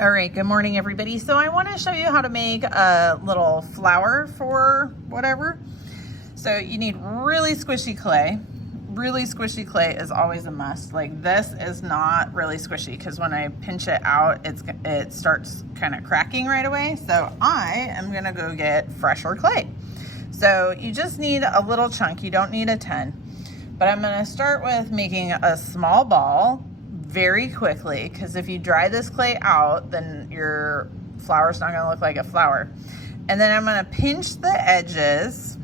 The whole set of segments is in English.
All right, good morning everybody. So I want to show you how to make a little flower for whatever. So you need really squishy clay. Really squishy clay is always a must. Like this is not really squishy because when I pinch it out, it starts kind of cracking right away. So I am gonna go get fresher clay. So you just need a little chunk, you don't need a ton. But I'm gonna start with making a small ball very quickly, because if you dry this clay out, then your flower's not gonna look like a flower. And then I'm gonna pinch the edges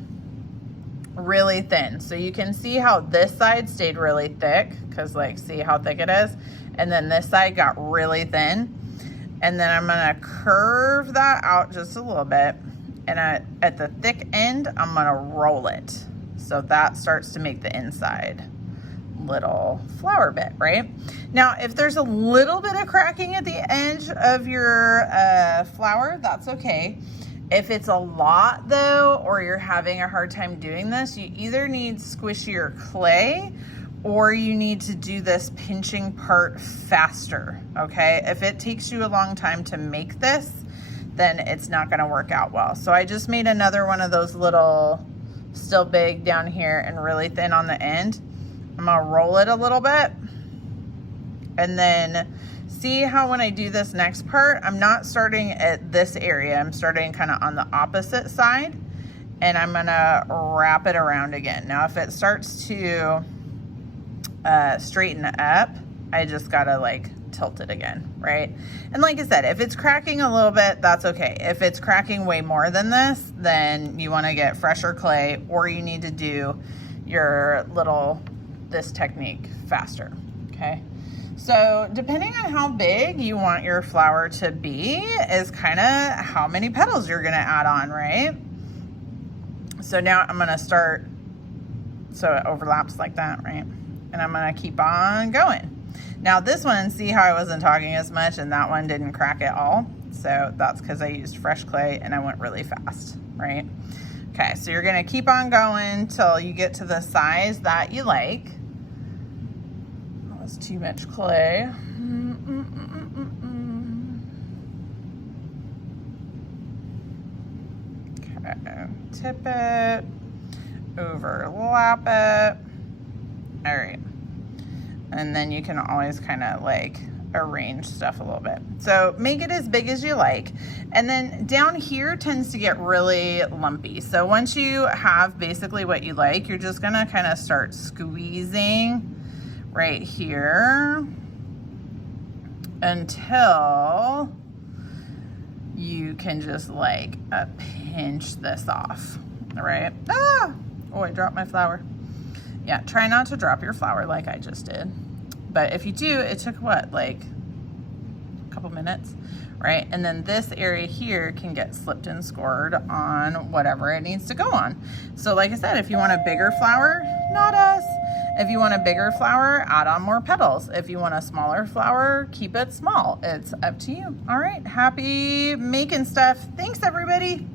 really thin. So you can see how this side stayed really thick, because like, see how thick it is? And then this side got really thin. And then I'm gonna curve that out just a little bit. And at the thick end, I'm gonna roll it. So that starts to make the inside little flower bit, right? Now, if there's a little bit of cracking at the edge of your flower, that's okay. If it's a lot though, or you're having a hard time doing this, you either need squishier clay or you need to do this pinching part faster, okay? If it takes you a long time to make this, then it's not gonna work out well. So I just made another one of those little, still big down here and really thin on the end. I'm gonna roll it a little bit, and then see how when I do this next part, I'm not starting at this area. I'm starting kind of on the opposite side, and I'm gonna wrap it around again. Now, if it starts to straighten up, I just gotta like tilt it again, right? And like I said, if it's cracking a little bit, that's okay. If it's cracking way more than this, then you wanna get fresher clay, or you need to do your this technique faster, okay? So depending on how big you want your flower to be is kind of how many petals you're gonna add on, right? So now I'm gonna start, so it overlaps like that, right? And I'm gonna keep on going. Now this one, see how I wasn't talking as much and that one didn't crack at all? So that's because I used fresh clay and I went really fast, right? Okay, so you're gonna keep on going till you get to the size that you like. That was too much clay. Okay, tip it, overlap it. All right, and then you can always kind of like arrange stuff a little bit. So make it as big as you like. And then down here tends to get really lumpy. So once you have basically what you like, you're just gonna kind of start squeezing right here until you can just like pinch this off, all right? Ah! Oh, I dropped my flower. Yeah, try not to drop your flower like I just did. But if you do, it took what, like a couple minutes, right? And then this area here can get slipped and scored on whatever it needs to go on. So like I said, if you want a bigger flower, not us. If you want a bigger flower, add on more petals. If you want a smaller flower, keep it small. It's up to you. All right, happy making stuff. Thanks everybody.